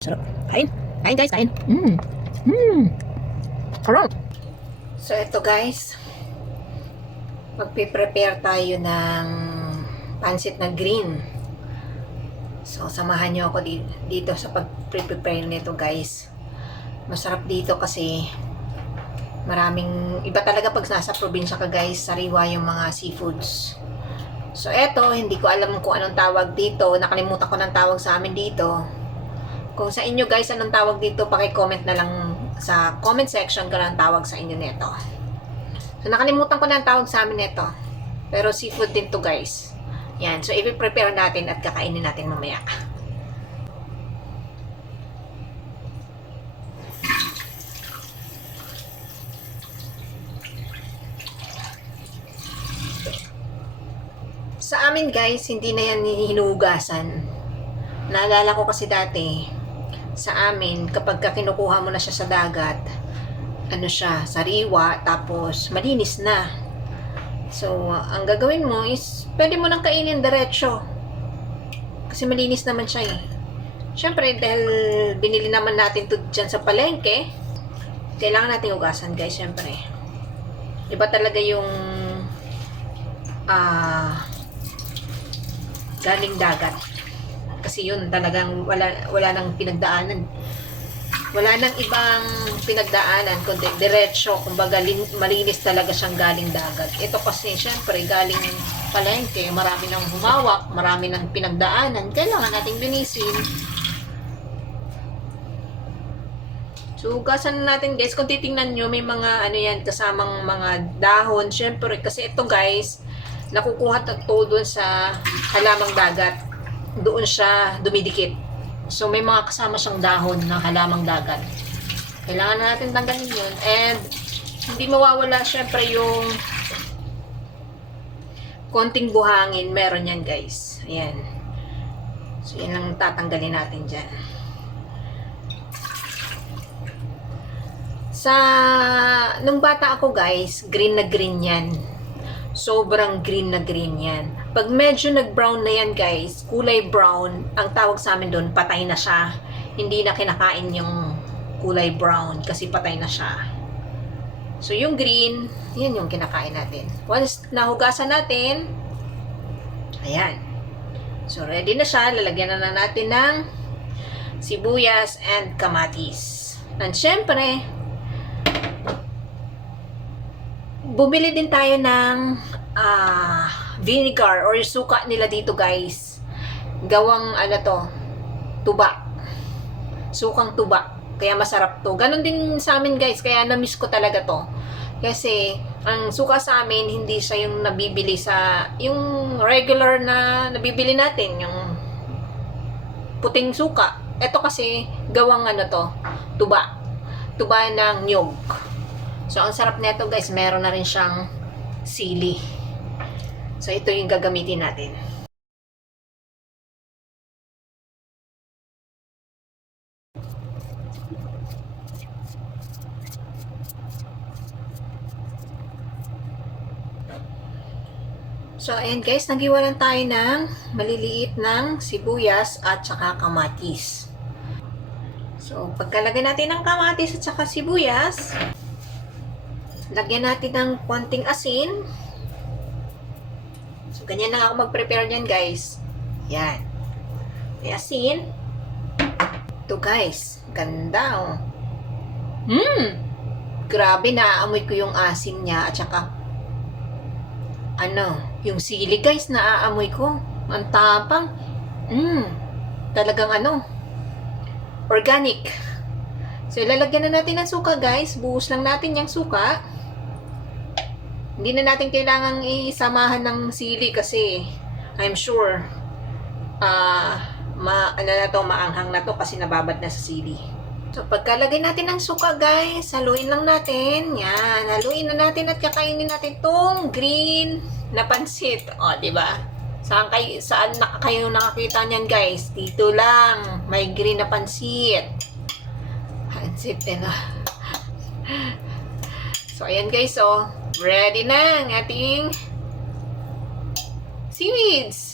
Sarap. Kain. Kain guys, kain. Mmm. Mmm. Sarap. So, ito guys. Magpiprepare tayo ng pansit na green. So, samahan nyo ako di- dito sa pag-prepare nito guys. Masarap dito kasi maraming, iba talaga pag nasa probinsya ka guys, sariwa yung mga seafoods. So, eto, hindi ko alam kung anong tawag dito. Nakalimutan ko ng tawag sa amin dito. Kung sa inyo guys, anong tawag dito, paki-comment na lang sa comment section ko lang tawag sa inyo nito. So, nakalimutan ko na ang tawag sa amin nito. Pero seafood din to guys. Yan. So, i-prepare natin at kakainin natin mamaya. Sa amin guys, hindi na yan hinugasan. Naalala ko kasi dati, sa amin, kapag ka kinukuha mo na siya sa dagat, ano siya, sariwa, tapos malinis na. So, ang gagawin mo is, pwede mo nang kainin diretso. Kasi malinis naman siya eh. Siyempre, dahil binili naman natin to dyan sa palengke, kailangan natin ugasan guys, siyempre. Iba talaga yung ah galing dagat. Kasi yun talagang wala wala nang pinagdaanan. Wala nang ibang pinagdaanan kundi diretso, kumbaga lin, malinis talaga siyang galing dagat. Ito kasi syempre galing palengke, marami nang humawak, marami nang pinagdaanan, kailangan nating linisin. So, ugasan na natin guys. Kung titingnan nyo, may mga ano yan, kasamang mga dahon. Syempre, kasi ito guys, nakukuha to to sa halamang dagat. Doon siya dumidikit. So, may mga kasama siyang dahon ng halamang dagat. Kailangan na natin tanggalin yun. And, hindi mawawala syempre yung konting buhangin. Meron yan guys. Ayan. So, yan lang tatanggalin natin dyan. Sa, nung bata ako guys, green na green yan. Sobrang green na green yan. Pag medyo nag-brown na yan guys, kulay brown, ang tawag sa amin doon, patay na siya. Hindi na kinakain yung kulay brown kasi patay na siya. So yung green, yan yung kinakain natin. Once nahugasan natin, ayan. So ready na siya, lalagyan na, na natin ng sibuyas and kamatis. And syempre, bumili din tayo ng ah, vinegar or suka nila dito guys. Gawang ano to, tuba. Sukang tuba. Kaya masarap to. Ganon din sa amin guys. Kaya na-miss ko talaga to. Kasi, ang suka sa amin, hindi siya yung nabibili sa, yung regular na nabibili natin. Yung puting suka. Ito kasi, gawang ano to, tuba. Tuba ng nyog. So, ang sarap nito guys, meron na rin siyang sili. So, ito yung gagamitin natin. So, ayan guys, nagiwalan tayo ng maliliit ng sibuyas at saka kamatis. So, pagkalagay natin ng kamatis at saka sibuyas, lagyan natin ng konting asin. So, ganyan lang ako mag-prepare niyan, guys. Yan. May asin. Ito, guys. Ganda, oh. Mmm! Grabe, naaamoy ko yung asin niya at saka ano, yung sili, guys, naaamoy ko. Ang tapang. Mmm! Talagang ano, organic. So, ilalagyan na natin ng suka, guys. Buhos lang natin yung suka. Hindi na natin kailangang isamahan ng sili kasi I'm sure ah ma ano na to, maanghang na to kasi nababad na sa sili. So, pagkalagay natin ng suka, guys, haluin lang natin. Yan, haluin na natin at kakainin natin tong green na pansit. O, di ba? Saan, kayo, saan na kayo nakakita niyan, guys? Dito lang, may green na pansit. Pansit, eh, no? So, ayan, guys, oh. Ready na ang ating seaweeds.